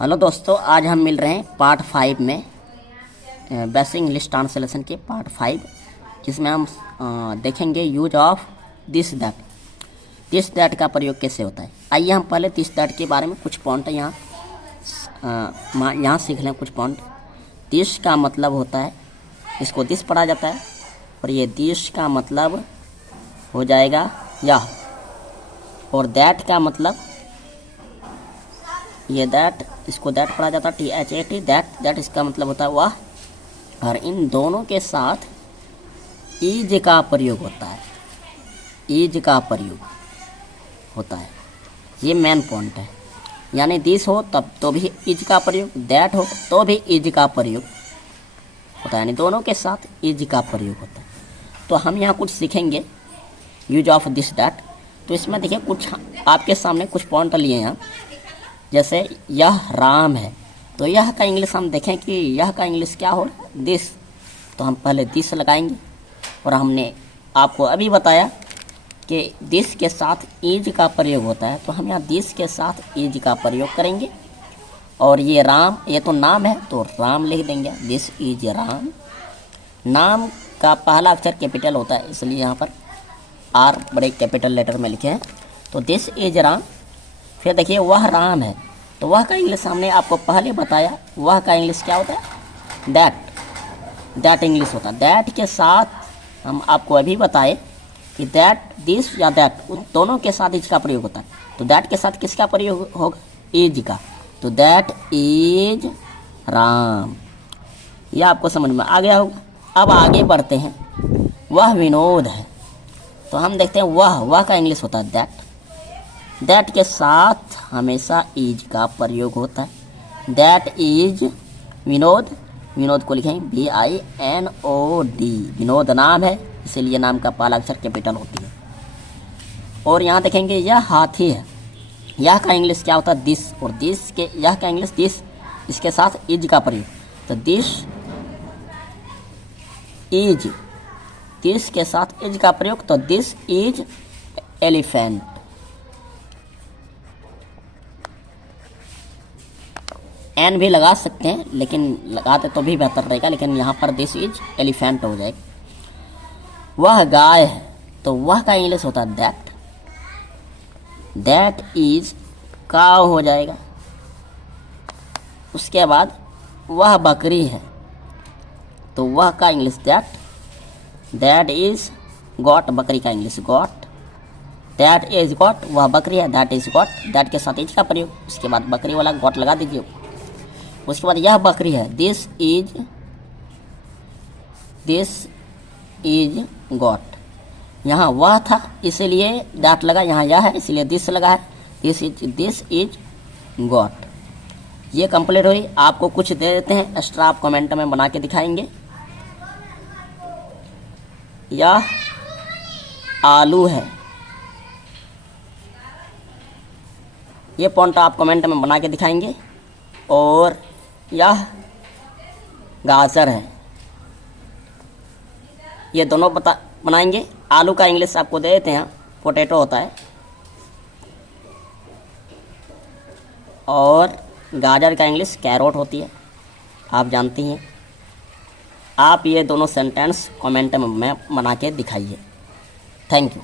Hello दोस्तों, आज हम मिल रहे हैं पार्ट 5 में बेसिक इंग्लिश ट्रांसलेशन के पार्ट 5, जिसमें हम देखेंगे यूज ऑफ दिस दैट का प्रयोग कैसे होता है। आइए हम पहले दिस दैट के बारे में कुछ पॉइंट यहाँ सीख लें। कुछ पॉइंट। दिस का मतलब होता है, इसको दिस पढ़ा जाता है, और ये दिस का मतलब हो जाएगा यह, और दैट का मतलब ये दैट, इसको दैट पढ़ा जाता है THAT, दैट इसका मतलब होता है वह। और इन दोनों के साथ ईज का प्रयोग होता है, ईज का प्रयोग होता है। ये मेन पॉइंट है। यानी दिस हो तब तो भी ईज का प्रयोग, दैट हो तो भी ईज का प्रयोग होता है, यानी दोनों के साथ ईज का प्रयोग होता है। तो हम यहाँ कुछ सीखेंगे यूज ऑफ दिस दैट। तो इसमें देखिए कुछ आपके सामने कुछ पॉइंट लिए हैं। जैसे यह राम है, तो यह का इंग्लिश हम देखें कि यह का इंग्लिश क्या हो, दिस। तो हम पहले दिस लगाएंगे, और हमने आपको अभी बताया कि दिस के साथ ईज का प्रयोग होता है, तो हम यहाँ दिस के साथ ईज का प्रयोग करेंगे। और ये राम, ये तो नाम है तो राम लिख देंगे, दिस इज राम। नाम का पहला अक्षर कैपिटल होता है, इसलिए यहाँ पर आर बड़े कैपिटल लेटर में लिखे हैं। तो दिस इज राम। फिर देखिए वह राम है, तो वह का इंग्लिश हमने आपको पहले बताया, वह का इंग्लिश क्या होता है, दैट इंग्लिश होता है। दैट के साथ हम आपको अभी बताए कि दैट, दिस या दैट, उन दोनों के साथ इज का प्रयोग होता है। तो दैट के साथ किसका प्रयोग होगा, इज का। तो दैट इज राम। यह आपको समझ में आ गया होगा। अब आगे बढ़ते हैं। वह विनोद है, तो हम देखते हैं वह का इंग्लिश होता है दैट। दैट के साथ हमेशा इज का प्रयोग होता है। That is Vinod. विनोद को लिखेंगे VINOD। विनोद नाम है, इसीलिए नाम का पहला अक्षर कैपिटल होती है। और यहाँ देखेंगे यह हाथी है, यह का इंग्लिश क्या होता है, दिस। और दिस के, यह का इंग्लिश दिस, इसके साथ इज का प्रयोग। तो दिस इज, दिस के साथ इज का प्रयोग, तो दिस इज एलिफेंट। एन भी लगा सकते हैं, लेकिन लगाते तो भी बेहतर रहेगा, लेकिन यहाँ पर दिस इज एलिफेंट हो जाएगा। वह गाय है, तो वह का इंग्लिश होता है दैट। दैट इज काव हो जाएगा। उसके बाद वह बकरी है, तो वह का English that. That is got, बकरी का English got. That is got, वह बकरी है, दैट इज गॉट। दैट के साथ इज का प्रयोग, उसके बाद बकरी वाला गॉट लगा दीजिए। उसके बाद यह बकरी है, दिस इज गॉट। यहाँ वह था इसलिए दैट लगा, यहाँ यह है इसलिए दिस लगा है, दिस इज गॉट। ये कंप्लीट हुई। आपको कुछ दे देते हैं एक्स्ट्रा, आप कमेंट में बना के दिखाएंगे। यह आलू है, ये पॉइंट आप कमेंट में बना के दिखाएंगे। और यह गाजर है, ये दोनों बनाएंगे। आलू का इंग्लिश आपको दे देते हैं, पोटैटो होता है। और गाजर का इंग्लिश कैरोट होती है, आप जानती हैं। आप ये दोनों सेंटेंस कमेंट में बना के दिखाइए। Thank you.